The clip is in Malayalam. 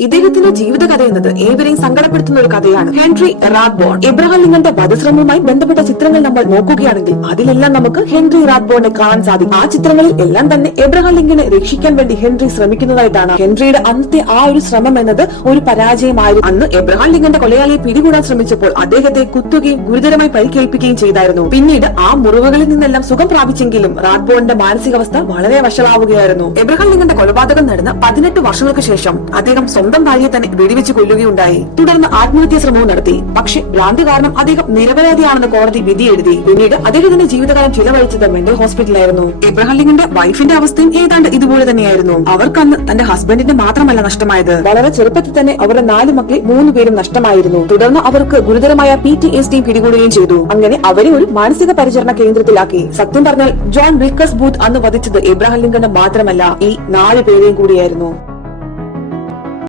ഇദ്ദേഹത്തിന്റെ ജീവിതകഥ എന്നത് ഏവരെയും സങ്കടപ്പെടുത്തുന്ന ഒരു കഥയാണ്. ഹെൻറി റാത്ബോൺ. എബ്രഹാം ലിങ്കന്റെ വധശ്രമവുമായി ബന്ധപ്പെട്ട ചിത്രങ്ങൾ നമ്മൾ നോക്കുകയാണെങ്കിൽ അതിലെല്ലാം നമുക്ക് ഹെൻറി റാത്ബോണിനെ കാണാൻ സാധിക്കും. ആ ചിത്രങ്ങളിൽ എല്ലാം തന്നെ എബ്രഹാം ലിങ്കനെ രക്ഷിക്കാൻ വേണ്ടി ഹെൻറി ശ്രമിക്കുന്നതായിട്ടാണ്. ഹെൻറിയുടെ അന്നത്തെ ആ ഒരു ശ്രമം എന്നത് ഒരു പരാജയമായിരുന്നു. അന്ന് എബ്രഹാം ലിങ്കന്റെ കൊലയാളിയെ പിടികൂടാൻ ശ്രമിച്ചപ്പോൾ അദ്ദേഹത്തെ കുത്തുകയും ഗുരുതരമായി പരിക്കേൽപ്പിക്കുകയും ചെയ്തായിരുന്നു. പിന്നീട് ആ മുറിവുകളിൽ നിന്നെല്ലാം സുഖം പ്രാപിച്ചെങ്കിലും റാത്ബോണിന്റെ മാനസികാവസ്ഥ വളരെ വഷളാവുകയായിരുന്നു. എബ്രഹാം ലിങ്കന്റെ കൊലപാതകം നടന്ന 18 വർഷങ്ങൾക്ക് ശേഷം അദ്ദേഹം സ്വന്തം ഭാര്യയെ തന്നെ വെടിവെച്ച് കൊല്ലുകയുണ്ടായി. തുടർന്ന് ആത്മഹത്യാ ശ്രമവും നടത്തി. പക്ഷേ ഭ്രാന്തി കാരണം അദ്ദേഹം നിരപരാധിയാണെന്ന് കോടതി വിധി എഴുതി. പിന്നീട് അദ്ദേഹത്തിന്റെ ജീവിതകാലം ചിലവഴിച്ചത് മെന്റൽ ഹോസ്പിറ്റലായിരുന്നു. എബ്രഹാം ലിങ്കന്റെ വൈഫിന്റെ അവസ്ഥയും ഏതാണ്ട് ഇതുപോലെ തന്നെയായിരുന്നു. അവർക്കന്ന് തന്റെ ഹസ്ബൻഡിന്റെ മാത്രമല്ല നഷ്ടമായത്, വളരെ ചെറുപ്പത്തിൽ തന്നെ അവരുടെ 4 മക്കളിൽ 3 പേരും നഷ്ടമായിരുന്നു. തുടർന്ന് അവർക്ക് ഗുരുതരമായ PTSD പിടികൂടുകയും ചെയ്തു. അങ്ങനെ അവരെ ഒരു മാനസിക പരിചരണ കേന്ദ്രത്തിലാക്കി. സത്യം പറഞ്ഞാൽ ജോൺ വിൽക്കസ് ബൂത്ത് അന്ന് വധിച്ചത് എബ്രഹാം ലിങ്കന്റെ മാത്രമല്ല, ഈ 4 പേരെയും കൂടിയായിരുന്നു.